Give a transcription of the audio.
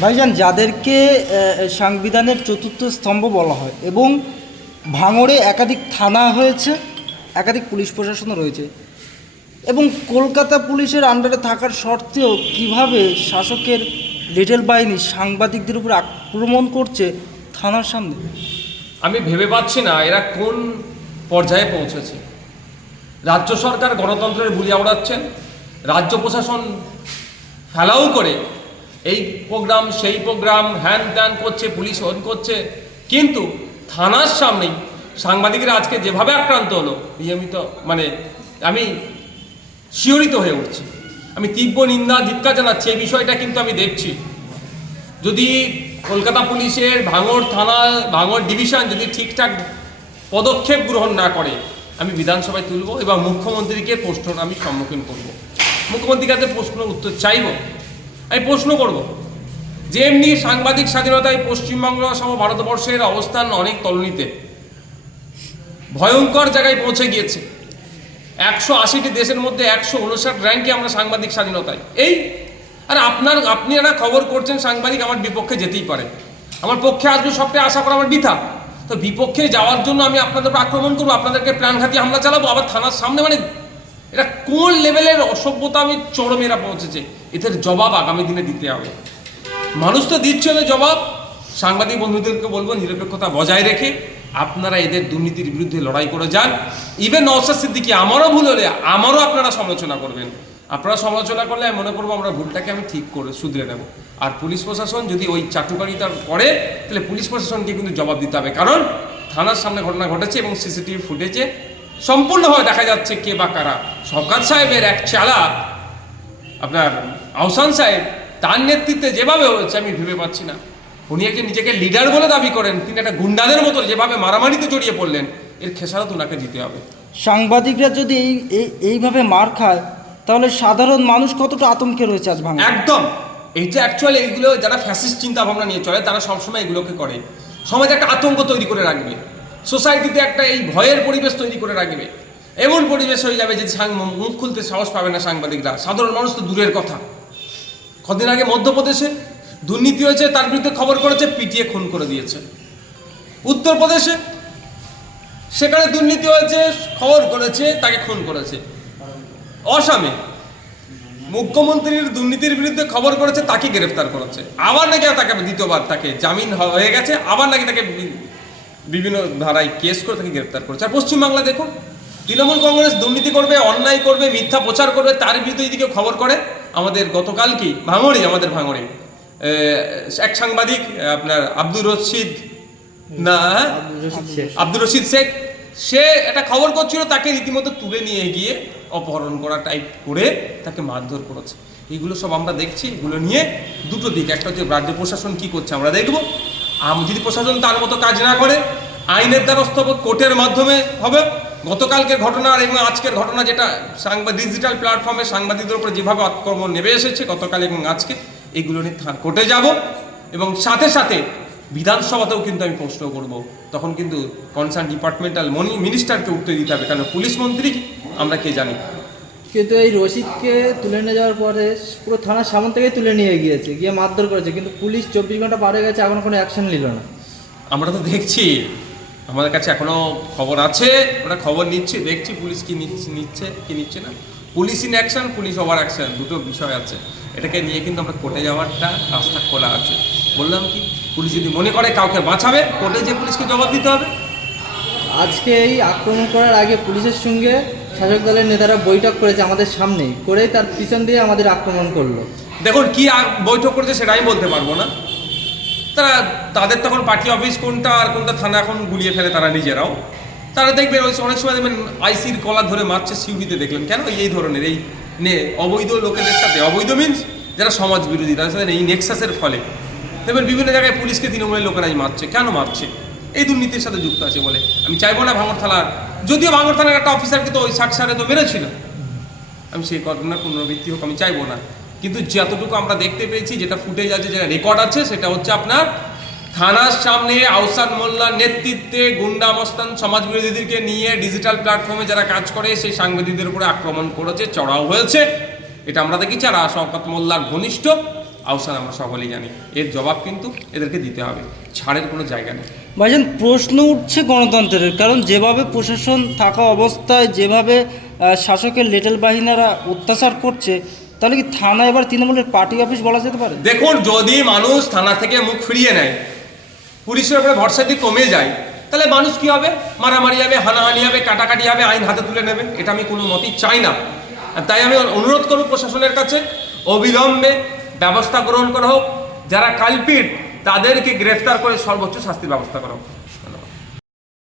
ভাইজান, যাদেরকে সংবিধানের চতুর্থ স্তম্ভ বলা হয় এবং ভাঙড়ে একাধিক থানা হয়েছে, একাধিক পুলিশ প্রশাসনও রয়েছে, এবং কলকাতা পুলিশের আন্ডারে থাকার সত্ত্বেও কিভাবে শাসকের লিটল বাহিনী সাংবাদিকদের উপর আক্রমণ করছে থানার সামনে, আমি ভেবে পাচ্ছি না এরা কোন পর্যায়ে পৌঁছেছে। রাজ্য সরকার গণতন্ত্রের বুলি আওড়াচ্ছেন, রাজ্য প্রশাসন ফেলাও করে এই প্রোগ্রাম সেই প্রোগ্রাম হ্যান ত্যান করছে, পুলিশ হন করছে, কিন্তু থানার সামনেই সাংবাদিকরা আজকে যেভাবে আক্রান্ত হলো নিয়মিত আমি শিহরিত হয়ে উঠছি। আমি তীব্র নিন্দা ধিক্কার জানাচ্ছি। এই বিষয়টা কিন্তু আমি দেখছি, যদি কলকাতা পুলিশের ভাঙড় থানা ভাঙড় ডিভিশন যদি ঠিকঠাক পদক্ষেপ গ্রহণ না করে, আমি বিধানসভায় তুলব এবং মুখ্যমন্ত্রীকে প্রশ্ন আমি সম্মুখীন করব। মুখ্যমন্ত্রীর কাছে প্রশ্ন উত্তর চাইব। আমি প্রশ্ন করব যে এমনি সাংবাদিক স্বাধীনতায় পশ্চিমবঙ্গ সহ ভারতবর্ষের অবস্থান অনেক তলনিতে, ভয়ঙ্কর জায়গায় পৌঁছে গিয়েছে। 180টি দেশের মধ্যে 159 র্যাঙ্কে আমরা সাংবাদিক স্বাধীনতায়। আর আপনারা খবর করছেন সাংবাদিক আমার বিপক্ষে যেতেই পারে, আমার পক্ষে আসবে সবটাই আশা করা আমার বৃথা। তো বিপক্ষে যাওয়ার জন্য আমি আপনাদের উপর আক্রমণ করবো, আপনাদেরকে প্রাণঘাতী হামলা চালাবো আবার থানার সামনে? এটা কোন লেভেলের অসভ্যতা আমি চরমেরা পৌঁছেছে। এদের জবাব আগামী দিনে দিতে হবে। মানুষ তো দিচ্ছে না জবাব। সাংবাদিক বন্ধুদেরকে বলবো নিরপেক্ষতা বজায় রেখে আপনারা এদের দুর্নীতির বিরুদ্ধে লড়াই করে যান। ইভেন নওশাদ সিদ্দিকী আমারও ভুল হলে আমারও আপনারা সমালোচনা করবেন। আপনারা সমালোচনা করলে আমি মনে করবো আমরা ভুলটাকে আমি ঠিক করে শুধরে নেব। আর পুলিশ প্রশাসন যদি ওই চাটুকারিতা করে তাহলে পুলিশ প্রশাসনকে কিন্তু জবাব দিতে হবে, কারণ থানার সামনে ঘটনা ঘটেছে এবং সিসিটিভি ফুটেজে সম্পূর্ণভাবে দেখা যাচ্ছে কে বা কারা। শওকত সাহেবের এক চালা আপনার আহসান সাহেব, তার নেতৃত্বে যেভাবে হয়েছে আমি ভেবে পাচ্ছি না। উনি একজন নিজেকে লিডার বলে দাবি করেন, তিনি একটা গুন্ডাদের মতো যেভাবে মারামারিতে জড়িয়ে পড়লেন, এর খেসারত ওনাকে দিতে হবে। সাংবাদিকরা যদি এইভাবে মার খায় তাহলে সাধারণ মানুষ কতটা আতঙ্কে রয়েছে আজ ভাঙড়ে? একদম। এইটা অ্যাকচুয়ালি এইগুলো যারা ফ্যাসিস্ট চিন্তা ভাবনা নিয়ে চলে তারা সবসময় এগুলোকে করে, সমাজে একটা আতঙ্ক তৈরি করে রাখবে, সোসাইটিতে একটা এই ভয়ের পরিবেশ তৈরি করে রাখবে। এমন পরিবেশ হয়ে যাবে যে মুখ খুলতে সাহস পাবে না সাংবাদিকরা, সাধারণ মানুষ তো দূরের কথা। কদিন আগে মধ্যপ্রদেশে দুর্নীতি হয়েছে, তার বিরুদ্ধে খবর করেছে, পিটিয়ে খুন করে দিয়েছে। উত্তরপ্রদেশে সেখানে দুর্নীতি হয়েছে, খবর করেছে, তাকে খুন করেছে। অসমে মুখ্যমন্ত্রীর দুর্নীতির বিরুদ্ধে খবর করেছে, তাকে গ্রেফতার করেছে। আবার নাকি তাকে দ্বিতীয়বার তাকে জামিন হয়ে গেছে, আবার নাকি তাকে বিভিন্ন ধারায় কেস করে তাকে গ্রেফতার করেছে। আর পশ্চিমবাংলা দেখুন, তৃণমূল কংগ্রেস দুর্নীতি করবে, অন্যায় করবে, মিথ্যা প্রচার করবে, তার বিরুদ্ধে এদিকে খবর করে। আমাদের গতকাল কি আমাদের ভাঙড়ে এক সাংবাদিক আপনার আব্দুর রশিদ শেখ, সে একটা খবর করছিল, তাকে রীতিমতো তুলে নিয়ে গিয়ে অপহরণ করা টাইপ করে তাকে মারধর করেছে। এগুলো সব আমরা দেখছি। এগুলো নিয়ে দুটো দিক, একটা হচ্ছে রাজ্য প্রশাসন কি করছে আমরা দেখব। যদি প্রশাসন তার মতো কাজ না করে, আইনের দ্বারস্থ হবে, কোর্টের মাধ্যমে হবে। গতকালকের ঘটনা এবং আজকের ঘটনা, যেটা ডিজিটাল প্ল্যাটফর্মে সাংবাদিকদের উপরে যেভাবে আক্রমণ নেমে এসেছে গতকাল এবং আজকে, এইগুলো নিয়ে কোর্টে যাব এবং সাথে সাথে বিধানসভাতেও কিন্তু আমি প্রশ্ন করব। তখন কিন্তু কনসার্ন ডিপার্টমেন্টাল মিনিস্টারকে উত্তর দিতে হবে, কারণ পুলিশ মন্ত্রী আমরা কে জানি। কিন্তু এই রশিদকে তুলে নিয়ে যাওয়ার পরে পুরো থানার সামনে থেকে তুলে নিয়ে গিয়ে মারধর করেছে, কিন্তু পুলিশ 24 ঘন্টা পার হয়ে গেছে, এখনো কোনো অ্যাকশন নিল না। আমরা তো দেখছি, আমাদের কাছে এখনো খবর আছে, ওরা খবর নিচ্ছে, দেখছি পুলিশ কি নিচ্ছে কি নিচ্ছে না। Police in action, police over action, দুটো বিষয় আছে। এটাকে নিয়ে কিন্তু আমরা কোর্টে যাওয়ারটা রাস্তা খোলা আছে। বললাম কি, পুলিশ যদি মনে করে কাউকে বাঁচাবে, কোর্টে যে পুলিশকে জবাব দিতে হবে। আজকে এই আক্রমণ করার আগে পুলিশের সঙ্গে শাসক দলের নেতারা বৈঠক করেছে আমাদের সামনেই, করেই তার পিছন দিয়ে আমাদের আক্রমণ করলো। দেখুন কি বৈঠক করেছে সেটা আমি বলতে পারবো না। তাদের তখন পার্টি অফিস কোনটা আর কোনটা থানা এখন গুলিয়ে ফেলে তারা নিজেরাও। তারা দেখবেন অনেক সময় দেখবেন আইসির কলার ধরে মারছে, সিউড়িতে দেখলেন কেন? এই ধরনের অবৈধ লোকেদের সাথে, অবৈধ মিনস যারা সমাজ বিরোধী, তাদের সাথে এই নেক্সাসের ফলে দেখবেন বিভিন্ন জায়গায় পুলিশকে তৃণমূলের লোকেরাই মারছে। কেন মারছে? এই দুর্নীতির সাথে যুক্ত আছে বলে। আমি চাইবো না ভাঙড় থানার, যদিও ভাঙড় থানার একটা অফিসারকে তো ওই 60 সালে তো মেরেছিল, আমি সেই ঘটনার পুনরাবৃত্তি হোক আমি চাইবো না। কিন্তু যতটুকু আমরা দেখতে পেয়েছি, যেটা ফুটেজ আছে, যেটা রেকর্ড আছে, সেটা হচ্ছে আপনার থানার সামনে আহসান মোল্লার নেতৃত্বে গুন্ডা মস্তান সমাজ বিরোধীদেরকে নিয়ে ডিজিটাল প্ল্যাটফর্মে যারা কাজ করে সেই সাংবাদিকদের উপরে আক্রমণ করেছে, চড়াও হয়েছে। এটা আমরা দেখেছি। আর শওকত মোল্লার ঘনিষ্ঠ আহ্বান আমরা সকলেই জানি। এর জবাব কিন্তু এদেরকে দিতে হবে, ছাড়ের কোনো জায়গা নেই। ভাইজান, প্রশ্ন উঠছে গণতন্ত্রের, কারণ যেভাবে প্রশাসন থাকা অবস্থায় যেভাবে শাসকের লেটেল বাহিনীরা অত্যাচার করছে, তাহলে কি থানা এবার তৃণমূলের পার্টি অফিস বলা যেতে পারে? দেখুন, যদি মানুষ থানা থেকে মুখ ফিরিয়ে নেয়, পুলিশের উপরে ভরসা দিয়ে কমে যায়, তাহলে মানুষ কি হবে? মারামারি হবে, হানাহানি হবে, কাটাকাটি হবে, আইন হাতে তুলে নেবে। এটা আমি কোনো মতেই চাই না। আর তাই আমি অনুরোধ করব প্রশাসনের কাছে, অবিলম্বে ব্যবস্থা গ্রহণ করা হোক, যারা কালপিট তাদেরকে গ্রেফতার করে সর্বোচ্চ শাস্তির ব্যবস্থা করা হোক।